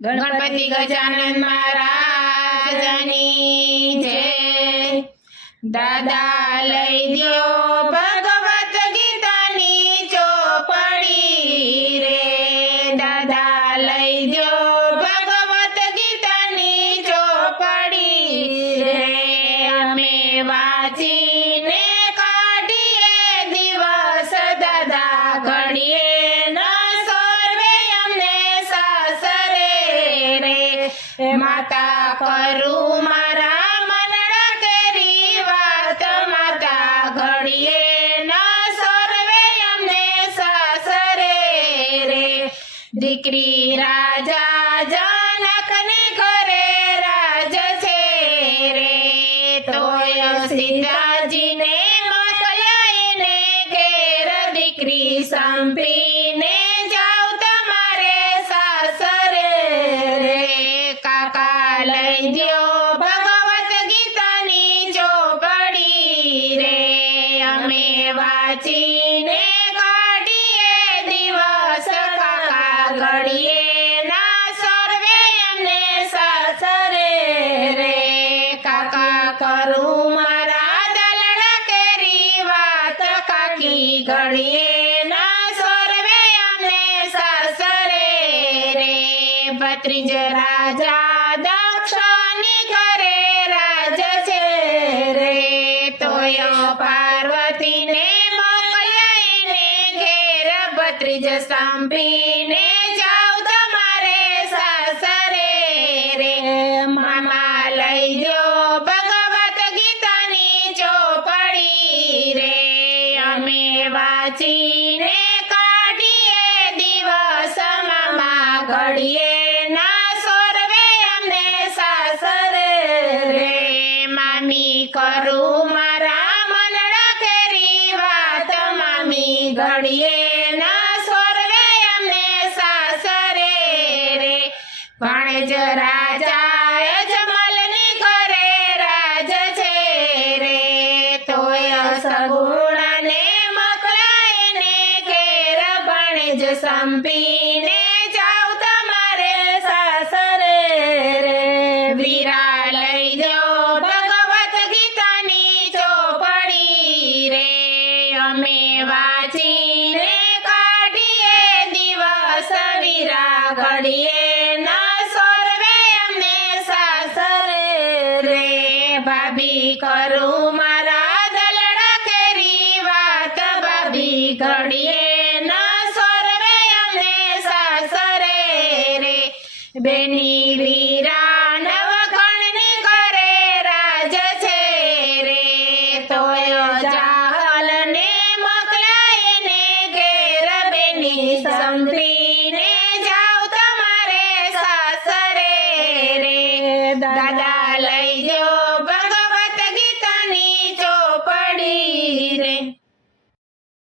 ગણપતિ ગજાનન મહારાજની જય. દાદા લઈ દ્યો ભગવત ગીતાની ચોપડી રે. દાદા લઈ દ્યો ભગવત ગીતાની ચોપડી રે. અમે વાંચીને માતા કરું મારા મનડા કરી વાત, માતા ઘડીએ ન સર્વે અમને સાસરે રે. દીકરી રાજા જાનકને કરે રાજ છે રે. તોય સીતાજીને કાકી ઘડીએ ના સર્વે અમને સાસરે રે. ભત્રીજ રાજા દક્ષની ઘરે રાજ છે રે. તોય પાર્વતીને મોકલાઈને ઘેર. ભત્રીજ સાંભળીને જાવ તમારે વાંચીને કાઢીએ મામા ઘડીએ ના સોરવે અમને સાસરે રે. મામી કરું મારા મનડા કેરી વાત મામી ઘડીએ ના સોરવે અમને સાસરે રે. પણ રાજા અજમલની ભાણેજ સંપીને જાઉં તમારે સાસરે રે. વીરા લઈ જાઓ ભગવત ગીતાની ચોપડી રે. અમે વાંચીને કાઢીએ દિવસ વીરા ઘડીએ ના સોરવે અમને સાસરે રે. ભાભી કરું મારા દલડા કેરી વાત, ભાભી ઘડીએ. બેની વીરા નવગણની રાજ છે રે. તોય જાહલને મોકલાઈને ઘેર બેની સંભળીને જાવ તમારે સાસરે રે. દાદા લઈ જો